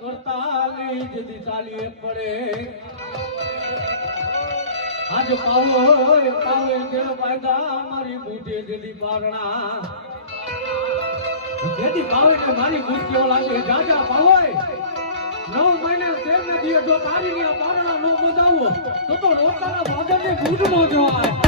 કરતાલી જદી ચાલી પડે. આજ પાવો પાવે કેળ પાયદા મારી બુદ્ધિ જદી પારણા જેથી પાવે કે મારી મૂર્તિઓ લાગે, જાજા પાવો નવ મહિને તેમને દિયો જો તારી ની આ પારણા નો બતાવો તો તો રોતાના ભાદર ને બૂટ નો જવાય.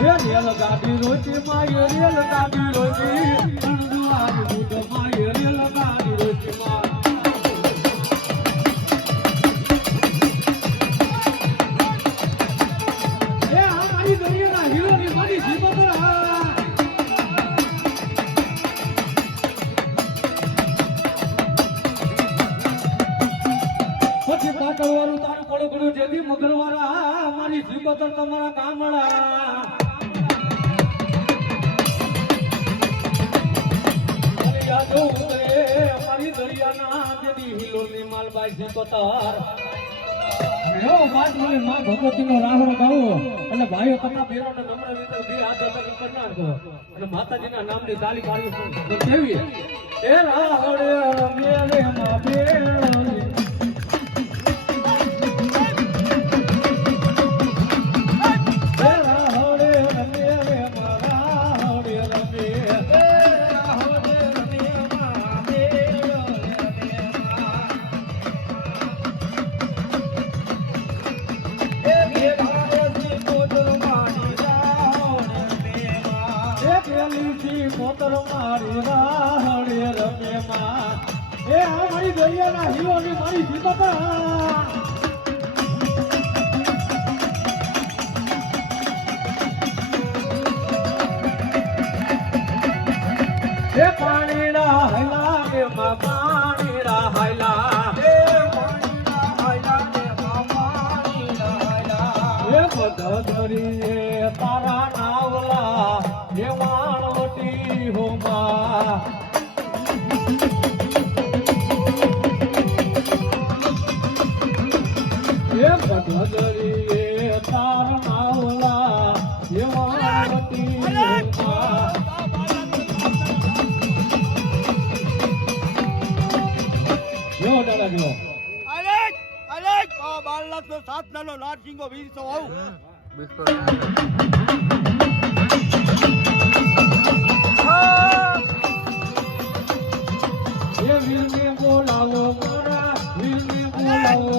રેલ ગાડી રોટી માય રેલ ગાડી રોટી મારી જીવતર તમારા કામડા જો ઉતરે અમારી દરિયાના જેથી હિલોની માલબાઈ જીવતર એવો વાત મને માં ભગવતીનો રાહડો ગાવો અને ભાઈઓ તમારા બેરોને નમ્ર રીતે બે હાથ અલગ કરનાર છો અને માતાજીના નામની તાલી પાડી કેવી એ રાહડે રમે મા બેરોની મોતર મારી રાહડે રમે માં. એ આ મારી દરિયાના હીરોની મારી જીતતા હૈલા એ માં પાણીડા હૈલા હૈલા એ માં પાણીડા હૈલા એ બદધરી એ નો સાત નાનો નારસિંગો વીરસો આવું બોલાવો બોલાવો.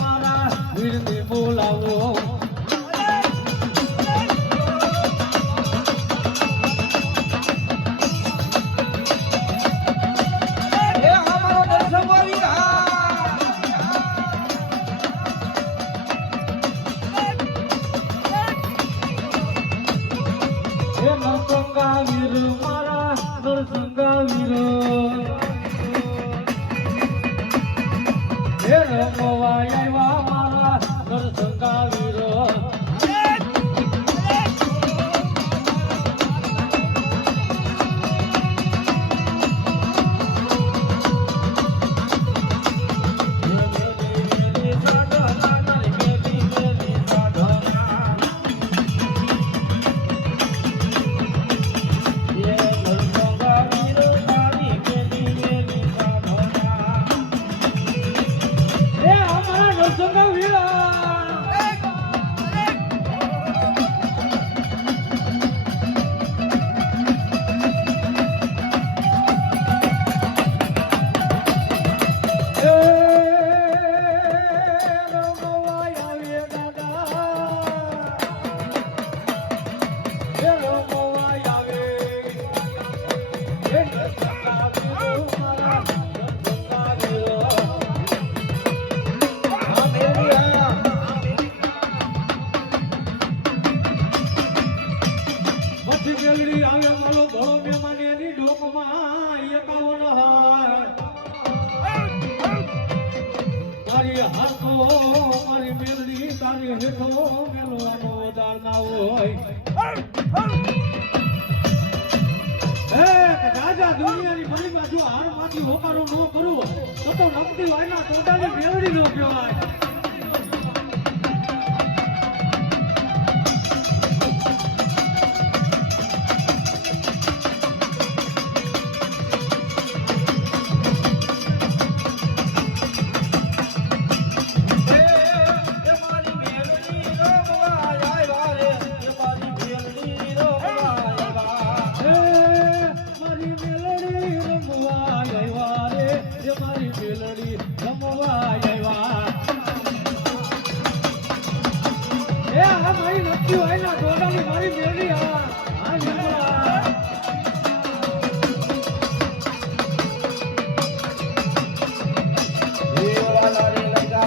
મારા નરસંગા વીર મારા નરસંગા વીર હે રમવા આવ્યા મારા નરસંગા વીર હોકારો ન કરો તો તો લંબી વાયના ટોટાલી મેળવી નો કહેવાય મારી નક્કી હોય ના ટોટાની મારી વાલા રે લાગા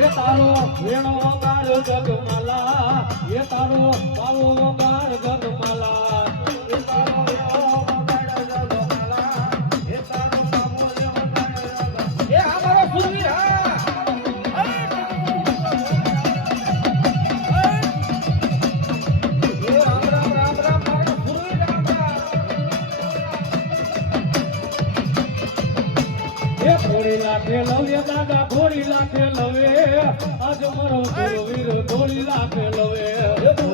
એ તારો વેણો વગાડ જગમાલા. એ તારો બાવો વગાડ લાખે લવે દાદા ઘોડી લાખે લવે. આજ મારો વીર ધોળી લાખે લવે.